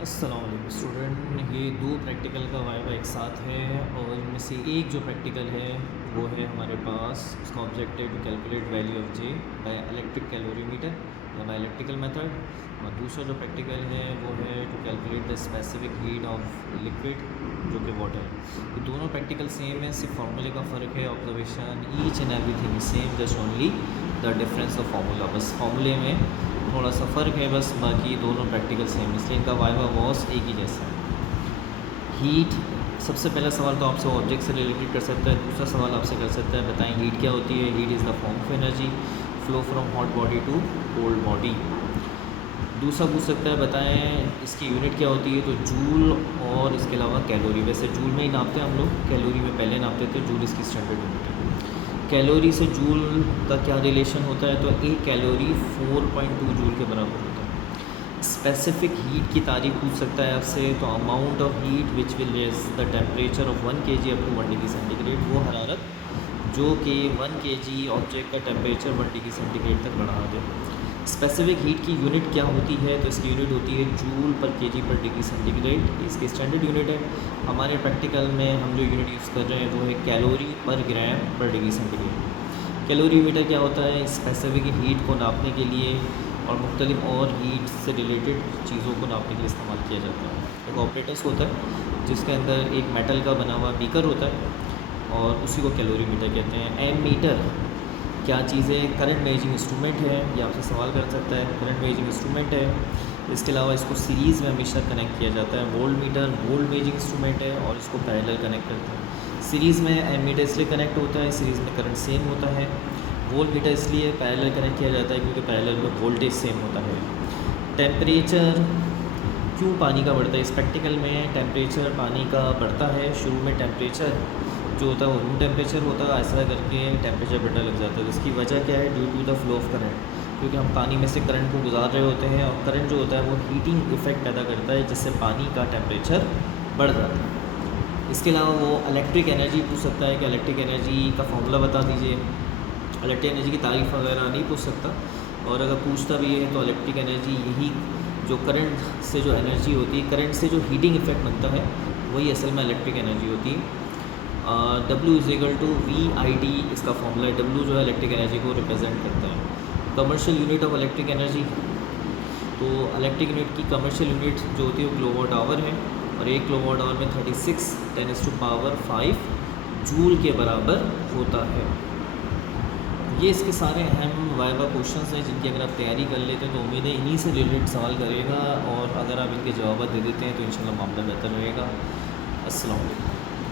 अस्सलाम वालेकुम स्टूडेंट, ये दो प्रैक्टिकल का वाइवा एक साथ है और इनमें से एक जो प्रैक्टिकल है वो है हमारे पास, उसका objective to calculate value of J by electric calorimeter या बाय इलेक्ट्रिकल मेथड। और दूसरा जो प्रैक्टिकल है वो है to calculate the specific heat of liquid जो कि वाटर है। तो दोनों प्रैक्टिकल सेम है, सिर्फ फार्मूले का फ़र्क है। Observation each and everything is same, just only the difference of formula, बस फार्मूले में थोड़ा सा फ़र्क है बस, बाकी दोनों प्रैक्टिकल सेम, इसलिए इनका वाइवा वॉस एक ही जैसा है। हीट, सबसे पहला सवाल तो आपसे ऑब्जेक्ट से रिलेटेड कर सकता है। दूसरा सवाल आपसे कर सकता है बताएं हीट क्या होती है। Heat is the form of energy flow from hot body to cold body. दूसरा पूछ सकता है बताएं इसकी यूनिट क्या होती है, तो जूल और इसके अलावा कैलोरी। वैसे जूल में ही नापते हैं हम लोग, कैलोरी में पहले नापते थे, जूल इसकी स्टैंडर्ड यूनिट है। कैलोरी से जूल का क्या रिलेशन होता है, तो एक कैलोरी 4.2 जूल के बराबर होता है। स्पेसिफिक हीट की तारीफ पूछ सकता है आपसे, तो amount of heat which will raise the temperature of 1 kg up to 1 degree centigrade, वो हरारत जो कि 1 kg ऑब्जेक्ट का टेम्परेचर 1 डिग्री सेंटीग्रेड तक बढ़ा दे। स्पेसिफिक हीट की यूनिट क्या होती है, तो इसकी यूनिट होती है जूल पर केजी पर डिग्री सेंटीग्रेड, इसकी स्टैंडर्ड यूनिट है। हमारे प्रैक्टिकल में हम जो यूनिट यूज़ कर रहे हैं वो है कैलोरी पर ग्राम पर डिग्री सेंटीग्रेड। कैलोरी मीटर क्या होता है, स्पेसिफिक हीट को नापने के लिए और मुख्तलिफ और हीट से रिलेटेड चीज़ों को नापने के लिए इस्तेमाल किया जाता है। एक ऑपरेटर्स होता है जिसके अंदर एक मेटल का बना हुआ बीकर होता है और उसी को कैलोरी मीटर कहते हैं। एम मीटर क्या चीज़ है, करंट मेजरिंग इंस्ट्रूमेंट है, ये आपसे सवाल कर सकता है, करंट मेजरिंग इंस्ट्रूमेंट है। इसके अलावा इसको सीरीज़ में हमेशा कनेक्ट किया जाता है। Volt meter volt measuring instrument है और इसको पैरेलल कनेक्ट करते हैं। सीरीज़ में एम मीटर इसलिए कनेक्ट होता है, सीरीज़ में करंट सेम होता है। वोल्ट मीटर इसलिए पैरेलल कनेक्ट किया जाता है क्योंकि पैरेलल में वोल्टेज सेम होता है। टेम्परेचर क्यों पानी का बढ़ता है, इस प्रैक्टिकल में टेम्परेचर पानी का बढ़ता है। शुरू में टेम्परेचर जो होता है वो रूम टेम्परेचर होता है, ऐसा करके टेम्परेचर बढ़ने लग जाता है। तो इसकी वजह क्या है, due to the flow of current, क्योंकि हम पानी में से करंट को गुजार रहे होते हैं और करंट जो होता है वो हीटिंग इफेक्ट पैदा करता है जिससे पानी का टेम्परेचर बढ़ जाता है। इसके अलावा वो इलेक्ट्रिक एनर्जी पूछ सकता है कि इलेक्ट्रिक एनर्जी का फॉर्मूला बता दीजिए। इलेक्ट्रिक एनर्जी की तारीफ वगैरह नहीं पूछ सकता, और अगर पूछता भी है तो इलेक्ट्रिक एनर्जी यही जो करंट से जो एनर्जी होती है, करंट से जो हीटिंग इफेक्ट बनता है वही असल में इलेक्ट्रिक एनर्जी होती है। W is equal to VID इसका फॉर्मूला है। W जो है इलेक्ट्रिक एनर्जी को रिप्रेजेंट करता है। Commercial unit of electric energy, तो इलेक्ट्रिक यूनिट की कमर्शियल यूनिट जो होती है वो किलोवाट आवर है और 1 किलोवाट आवर में 36 10⁵ जूल के बराबर होता है। ये इसके सारे अहम वाइवा क्वेश्चंस हैं जिनकी अगर आप तैयारी कर लेते हैं तो उम्मीद है इन्हीं से रिलेटेड सवाल करेगा, और अगर आप इनके जवाब दे देते हैं तो इंशाल्लाह मामला बेहतर रहेगा। अस्सलाम वालेकुम।